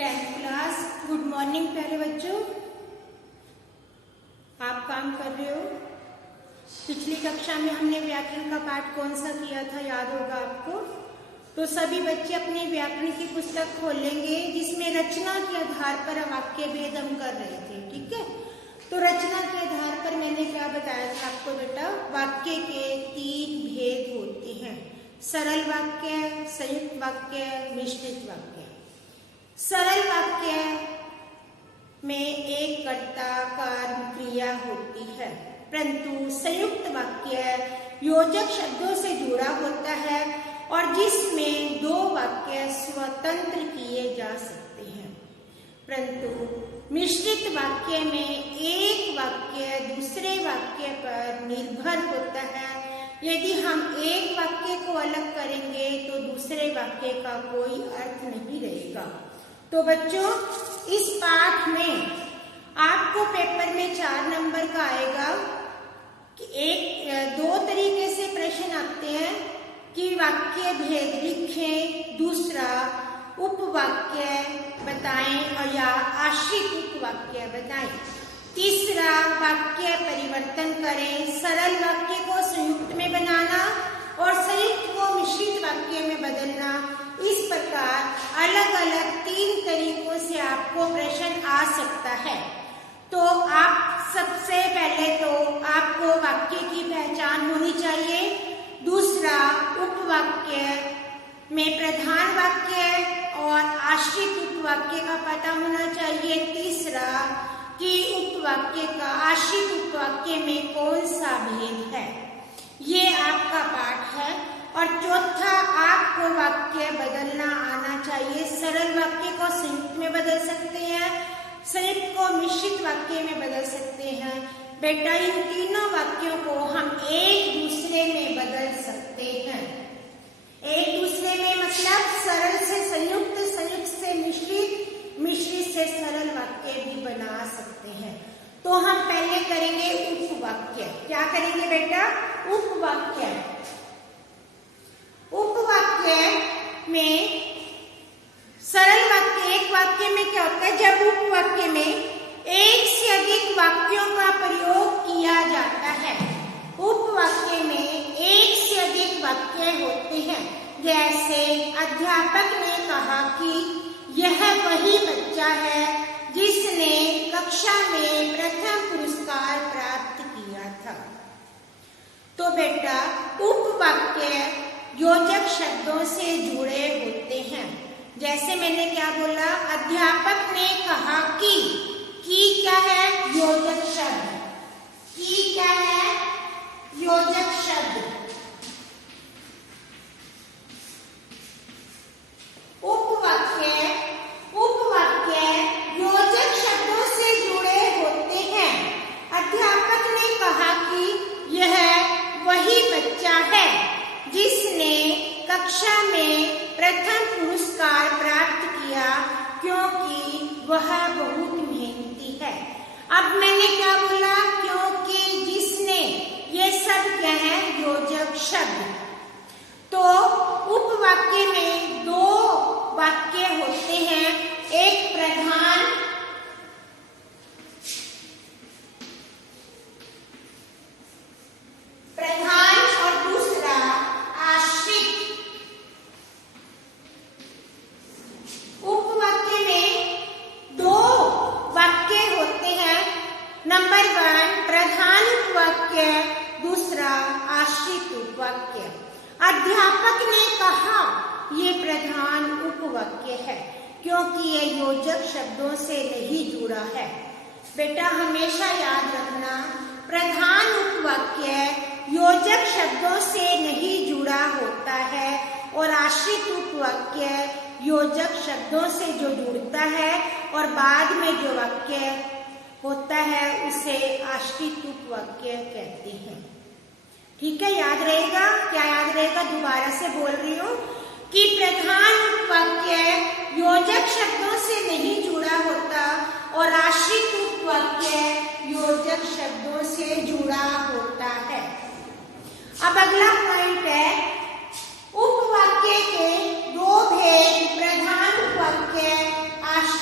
10th class. Good morning प्यारे बच्चों, आप काम कर रहे हो। पिछली कक्षा में हमने व्याकरण का पाठ कौन सा किया था, याद होगा आपको। तो सभी बच्चे अपने व्याकरण की पुस्तक खोलेंगे जिसमें रचना के आधार पर वाक्य भेद हम कर रहे थे, ठीक है। तो रचना के आधार पर मैंने क्या बताया था आपको बेटा, वाक्य के 3 भेद होते हैं, सरल वाक्य, संयुक्त वाक्य, मिश्रित वाक्य। सरल वाक्य में एक कर्ता कर्म क्रिया होती है, परंतु संयुक्त वाक्य योजक शब्दों से जुड़ा होता है और जिसमें 2 वाक्य स्वतंत्र किए जा सकते हैं। परंतु मिश्रित वाक्य में एक वाक्य दूसरे वाक्य पर निर्भर होता है। यदि हम एक वाक्य को अलग करेंगे तो दूसरे वाक्य का कोई अर्थ नहीं रहेगा। तो बच्चों, इस पाठ में आपको पेपर में 4 नंबर का आएगा कि 2 तरीके से प्रश्न आते हैं कि वाक्य भेद लिखें, दूसरा उपवाक्य बताएं और या आश्रित उपवाक्य बताएं, तीसरा वाक्य परिवर्तन करें, सरल वाक्य को संयुक्त में बनाना और संयुक्त को मिश्रित वाक्य में बदलना। इस प्रकार अलग अलग 3 तरीकों से आपको प्रश्न आ सकता है। तो आप सबसे पहले तो आपको वाक्य की पहचान होनी चाहिए, दूसरा उपवाक्य में प्रधान वाक्य और आश्रित उपवाक्य का पता होना चाहिए, तीसरा कि उपवाक्य का आश्रित उपवाक्य में कौन सा भेद है, ये आपका पाठ है। और चौथा, आपको वाक्य बदलना आना चाहिए। सरल वाक्य को संयुक्त में बदल सकते हैं, संयुक्त को मिश्रित वाक्य में बदल सकते हैं। बेटा, इन तीनों वाक्यों को हम एक दूसरे में बदल सकते हैं। एक दूसरे में मतलब सरल से संयुक्त, संयुक्त से मिश्रित, मिश्रित से सरल वाक्य भी बना सकते हैं। तो हम पहले करेंगे उपवाक्य। क्या करेंगे बेटा? उपवाक्य। उपवाक्य में सरल वाक्य, एक वाक्य में क्या होता है, जब उपवाक्य में एक से अधिक वाक्यों का प्रयोग किया जाता है। उपवाक्य में एक से अधिक वाक्य होते हैं, जैसे अध्यापक ने कहा कि यह वही बच्चा है जिसने कक्षा में प्रथम पुरस्कार प्राप्त किया था। तो बेटा, उपवाक्य योजक शब्दों से जुड़े होते हैं। जैसे मैंने क्या बोला, अध्यापक ने कहा कि क्या है? योजक शब्द। कि क्या है? योजक शब्द। उपवाक्य योजक शब्दों से जुड़े होते हैं। अध्यापक ने कहा कि यह वही बच्चा है जिसने कक्षा में प्रथम पुरस्कार प्राप्त किया क्योंकि वह बहुत मेहनती है। अब मैंने क्या बोला? क्योंकि, जिसने, ये सब क्या है? योजक शब्द। तो उपवाक्य में 2 वाक्य होते हैं, एक प्रधान और दूसरा आश्रित। उपवाक्य में 2 वाक्य होते हैं, नंबर 1 प्रधान उपवाक्य, दूसरा आश्रित उपवाक्य। अध्यापक ने कहा, ये प्रधान उपवाक्य है क्योंकि ये योजक शब्दों से नहीं जुड़ा है। बेटा, हमेशा याद रखना, प्रधान उपवाक्य योजक शब्दों से नहीं जुड़ा होता है और आश्रित उपवाक्य योजक शब्दों से जो जुड़ता है और बाद में जो वाक्य होता है उसे आश्रित उपवाक्य कहते हैं। ठीक है, याद रहेगा? क्या याद रहेगा? दोबारा से बोल रही हूँ कि प्रधान उपवाक्य योजक शब्दों से नहीं जुड़ा होता और आश्रित उपवाक्य योजक शब्दों से जुड़ा होता है। अब अगला पॉइंट है, उपवाक्य के 2 भेद, प्रधान उपवाक्य, आश्रित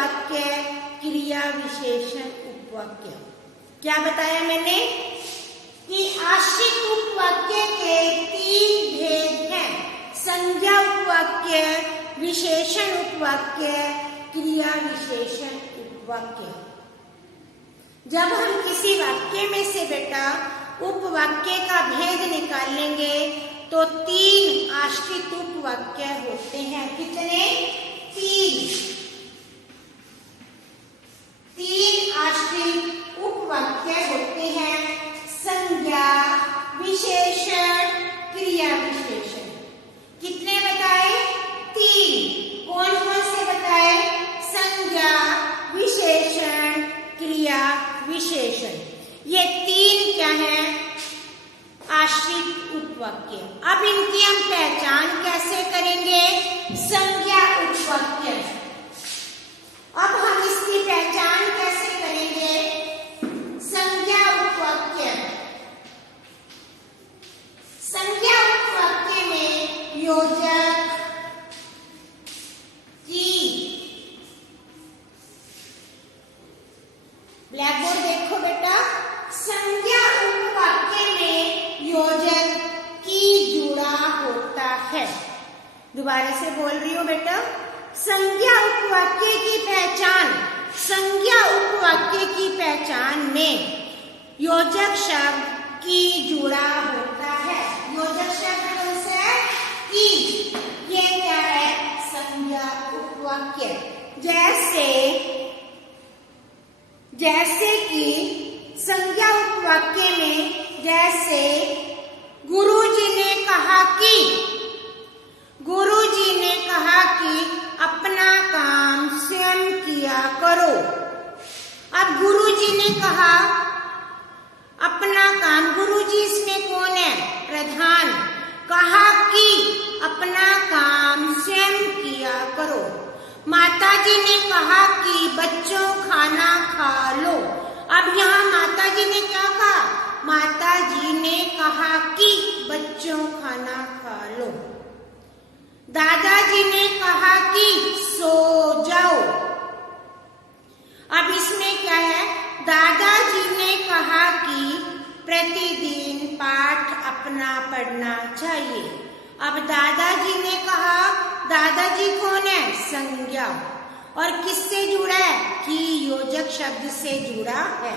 वाक्य, क्रिया विशेषण उपवाक्य। क्या बताया मैंने कि आश्रित उपवाक्य के 3 भेद हैं, संज्ञा उपवाक्य, विशेषण उपवाक्य, क्रिया विशेषण उपवाक्य। जब हम किसी वाक्य में से बेटा उपवाक्य का भेद निकालेंगे तो 3 आश्रित उपवाक्य होते हैं। कितने? 3 आश्रित उपवाक्य होते हैं, संज्ञा, विशेषण, क्रिया विशेषण। कितने बताए? 3। कौन कौन से बताए? संज्ञा, विशेषण, क्रिया विशेषण। ये 3 क्या है? आश्रित उपवाक्य। अब इनकी हम पहचान कैसे करेंगे? संज्ञा उपवाक्य। अब हम इसकी पहचान कैसे करेंगे? संज्ञा उपवाक्य। संज्ञा उपवाक्य में योजक, की, ब्लैक बोर्ड देखो बेटा, संज्ञा उपवाक्य में योजक की जुड़ा होता है। दोबारा से बोल रही हूँ बेटा, संज्ञा उपवाक्य की पहचान, संज्ञा उपवाक्य की पहचान में योजक शब्द की जुड़ा होता है। योजक शब्द कौन सा है? की। ये क्या है? संज्ञा उपवाक्य। जैसे कि संज्ञा उपवाक्य में, जैसे गुरुजी ने कहा कि, गुरुजी ने कहा कि अपना काम स्वयं किया करो। अब गुरुजी ने कहा अपना काम, गुरुजी इसमें कौन है? प्रधान। कहा कि अपना काम स्वयं किया करो। माताजी ने कहा कि बच्चों खाना खा लो। अब यहाँ माताजी ने क्या कहा? माताजी ने कहा कि बच्चों खाना खा लो। दादाजी ने कहा कि सो जाओ। अब इसमें क्या है? दादाजी ने कहा कि प्रतिदिन पाठ अपना पढ़ना चाहिए। अब दादाजी ने कहा, दादाजी कौन है? संज्ञा। और किससे जुड़ा है? कि योजक शब्द से जुड़ा है।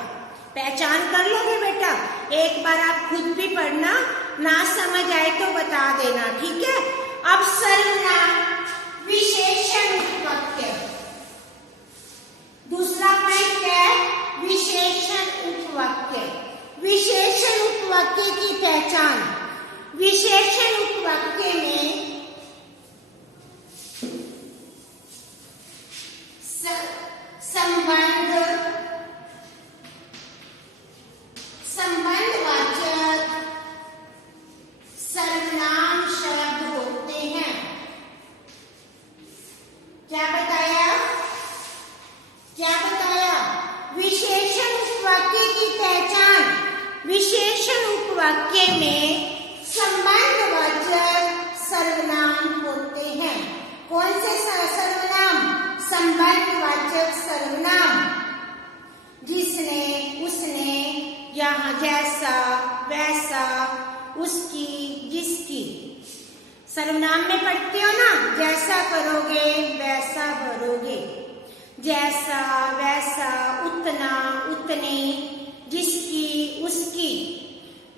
पहचान कर लोगे बेटा? एक बार आप खुद भी पढ़ना, ना समझ आए तो बता देना, ठीक है? अब सर्वनाम विशेषण उपवाक्य। दूसरा पॉइंट क्या है? विशेषण उपवाक्य। विशेषण उपवाक्य की पहचान, विशेषण उपवाक्य में संबंधवाचक सर्वनाम शब्द होते हैं। क्या बताया? क्या बताया? विशेषण उपवाक्य की पहचान, विशेषण उपवाक्य में संबंधवाचक सर्वनाम होते हैं। कौन से सर्वनाम? संबंधवाचक सर्वनाम। जिसने, उसने, यहाँ जैसा, वैसा, उसकी, जिसकी। सर्वनाम में पढ़ते हो ना, जैसा करोगे वैसा भरोगे। जैसा, वैसा, उतना, उतने, जिसकी, उसकी।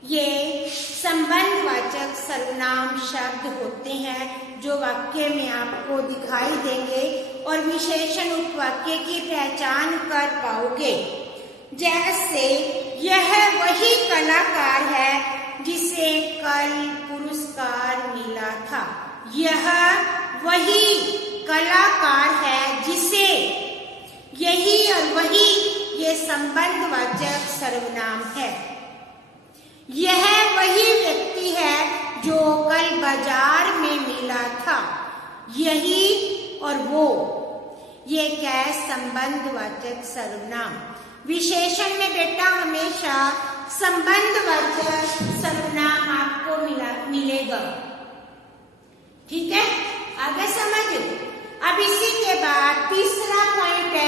ये संबंधवाचक सर्वनाम शब्द होते हैं जो वाक्य में आपको दिखाई देंगे और विशेषण उपवाक्य की पहचान कर पाओगे। जैसे यह वही कलाकार है जिसे कल पुरस्कार मिला था। यह वही कलाकार है जिसे, यही और वही ये संबंधवाचक सर्वनाम है। यह वही व्यक्ति है जो कल बाजार में मिला था। यही और वो, ये क्या है? संबंधवाचक सर्वनाम। विशेषण में बेटा हमेशा संबंधवाचक सर्वनाम आपको मिलेगा, ठीक है? आगे समझो। अब इसी के बाद तीसरा पॉइंट है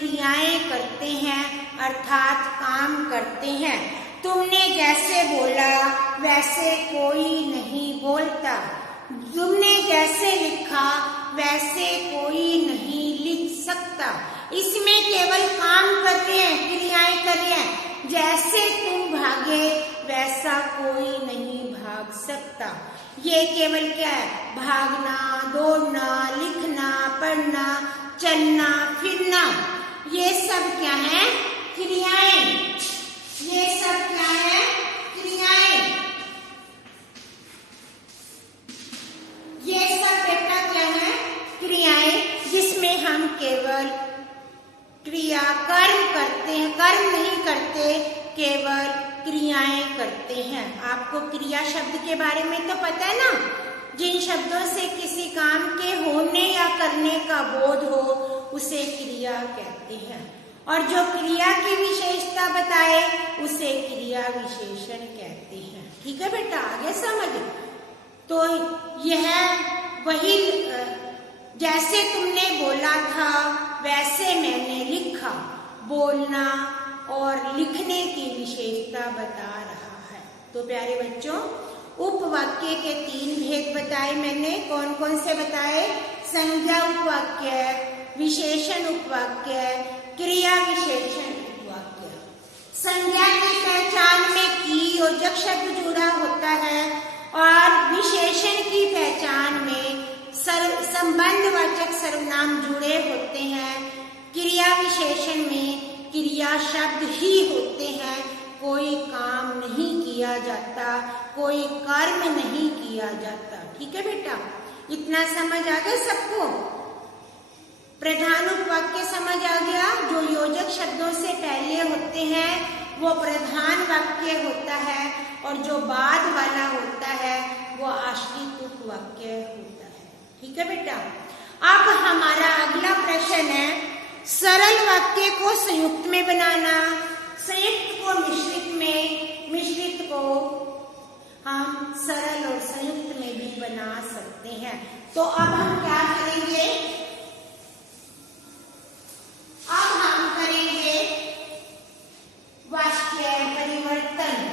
क्रियाएं करते हैं अर्थात काम करते हैं। तुमने जैसे बोला वैसे कोई नहीं बोलता, तुमने जैसे लिखा वैसे कोई नहीं लिख सकता। इसमें केवल काम कर रहे हैं, क्रियाएं कर रहे हैं। जैसे तुम भागे वैसा कोई नहीं भाग सकता। ये केवल क्या है? भागना, दौड़ना, लिखना, पढ़ना, चलना, फिरना, ये सब क्या है? क्रियाएं। ये सब क्या है? क्रियाएं। ये सब बेटा क्या है? क्रियाएं, जिसमें हम केवल क्रिया कर्म करते हैं, कर्म नहीं करते, केवल क्रियाएं करते हैं। आपको क्रिया शब्द के बारे में तो पता है ना? जिन शब्दों से किसी काम के होने या करने का बोध हो उसे क्रिया कहते हैं, और जो क्रिया की विशेषता बताए उसे क्रिया विशेषण कहते हैं। ठीक है बेटा, आगे समझ। तो यह वही, जैसे तुमने बोला था वैसे मैंने लिखा, बोलना और लिखने की विशेषता बता रहा है। तो प्यारे बच्चों, उपवाक्य के 3 भेद बताए मैंने। कौन कौन से बताए? संज्ञा उपवाक्य, विशेषण उपवाक्य, क्रिया विशेषण उपवाक्य। संज्ञा की पहचान में की योजक शब्द जुड़ा होता है और विशेषण की पहचान में संबंधवाचक सर्वनाम जुड़े होते हैं। क्रिया विशेषण में क्रिया शब्द ही होते हैं, कोई काम नहीं किया जाता, कोई कर्म नहीं किया जाता। ठीक है बेटा, इतना समझ आ गया सबको? प्रधान उपवाक्य समझ आ गया? जो योजक शब्दों से पहले होते हैं वो प्रधान वाक्य होता है, और जो बाद वाला होता है वो आश्रित उपवाक्य होता है। ठीक है बेटा, अब हमारा अगला प्रश्न है सरल वाक्य को संयुक्त में बनाना, संयुक्त को मिश्रित में, मिश्रित को हम सरल और संयुक्त में भी बना सकते हैं। तो अब हम क्या करेंगे? अब हम करेंगे वाक्य परिवर्तन।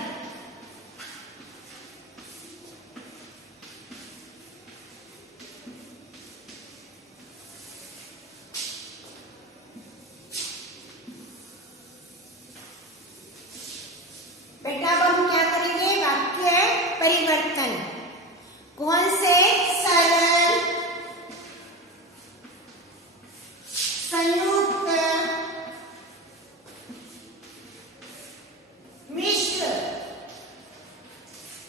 बेटा अब हम क्या करेंगे? वाक्य परिवर्तन। कौन से? सरल, संयुक्त, मिश्र।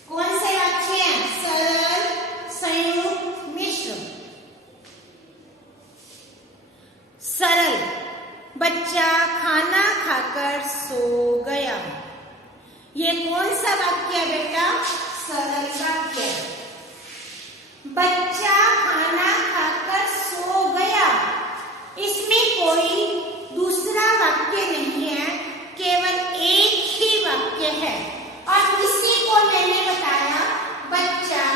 कौन से वाक्य हैं? सरल, संयुक्त, मिश्र। सरल, बच्चा खाना खाकर सो गया। ये कौन सा वाक्य है बेटा? सरल वाक्य। बच्चा खाना खाकर सो गया, इसमें कोई दूसरा वाक्य नहीं है, केवल एक ही वाक्य है, और इसी को मैंने बताया बच्चा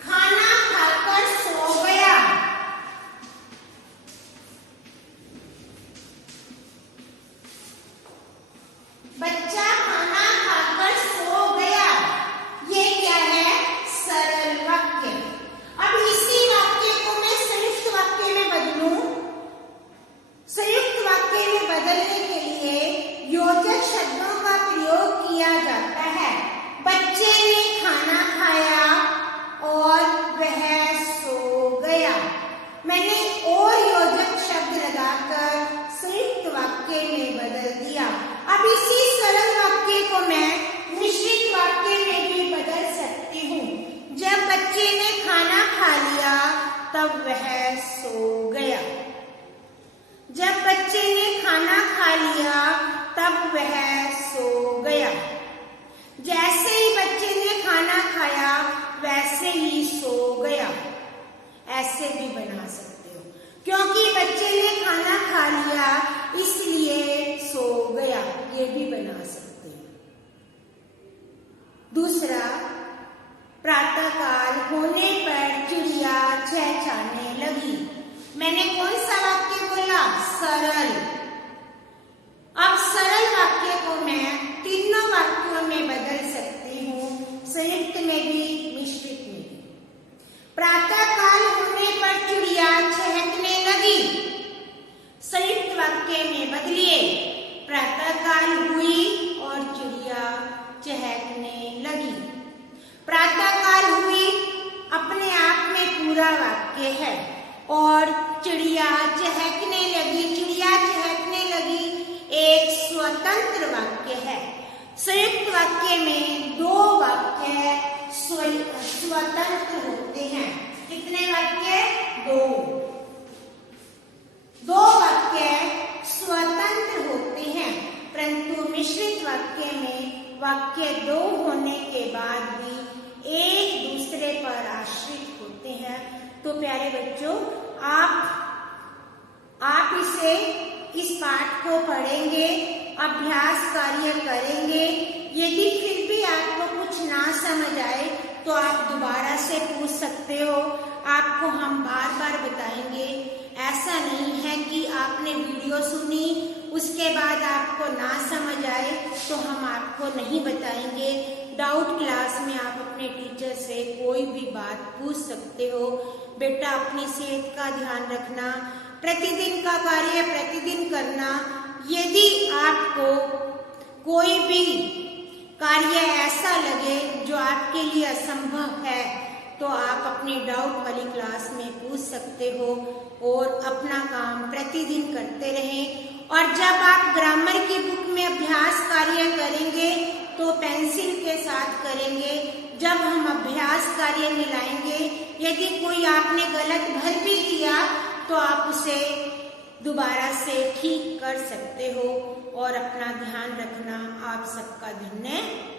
खाना खाकर सो गया। बच्चा खाना खाकर सो गया, ये क्या है? सरल वाक्य। अब इसी वाक्य को मैं संयुक्त वाक्य में बदलूं। संयुक्त वाक्य में बदलने के लिए योजक शब्दों का प्रयोग किया जाता है। बच्चे ने खाना खाया और वह सो गया। मैंने और योजक शब्द लगाकर संयुक्त वाक्य में बदल दिया। अब इसी सरल वाक्य को मैं मिश्रित वाक्य में भी बदल सकती हूँ। जब बच्चे ने खाना खा लिया तब वह सो गया। जब बच्चे ने खाना खा लिया तब वह सो गया। जैसे ही बच्चे ने खाना खाया वैसे ही सो गया। ऐसे भी बना सकते हो, क्योंकि बच्चे ने खाना खा लिया इसलिए सो गया, ये भी बना सकते हो। दूसरा, प्रातःकाल होने पर चिड़िया चहचहाने लगी। मैंने कौन सा वाक्य बोला? सरल। अब सरल वाक्य को मैं तीनों वाक्यों में बदल सकती हूँ, संयुक्त में भी, मिश्रित में भी। प्रातःकाल होने पर चिड़िया चहकने लगी। संयुक्त वाक्य में बदलिए, प्रातःकाल हुई और चिड़िया चहकने लगी। प्रातःकाल हुई अपने आप में पूरा वाक्य है और चिड़िया चहकने लगी, चिड़िया चहकने लगी एक स्वतंत्र वाक्य है। संयुक्त वाक्य में दो वाक्य स्वतंत्र होते हैं। कितने वाक्य? दो वाक्य स्वतंत्र होते हैं, परंतु मिश्रित वाक्य में वाक्य दो होने के बाद भी एक दूसरे पर आश्रित होते हैं। तो प्यारे बच्चों, आप इस पाठ को पढ़ेंगे, अभ्यास कार्य करेंगे। यदि फिर भी आपको कुछ ना समझ आए तो आप दोबारा से पूछ सकते हो, आपको हम बार बार बताएंगे। ऐसा नहीं है कि आपने वीडियो सुनी उसके बाद आपको ना समझ आए तो हम आपको नहीं बताएंगे। डाउट क्लास में आप अपने टीचर से कोई भी बात पूछ सकते हो। बेटा, अपनी सेहत का ध्यान रखना, प्रतिदिन का कार्य प्रतिदिन करना। यदि आपको कोई भी कार्य ऐसा लगे जो आपके लिए असंभव है तो आप अपनी डाउट वाली क्लास में पूछ सकते हो और अपना काम प्रतिदिन करते रहें। और जब आप ग्रामर की बुक में अभ्यास कार्य करेंगे तो पेंसिल के साथ करेंगे। जब हम अभ्यास कार्य मिलाएंगे, यदि कोई आपने गलत भर भी दिया तो आप उसे दोबारा से ठीक कर सकते हो। और अपना ध्यान रखना। आप सबका धन्यवाद।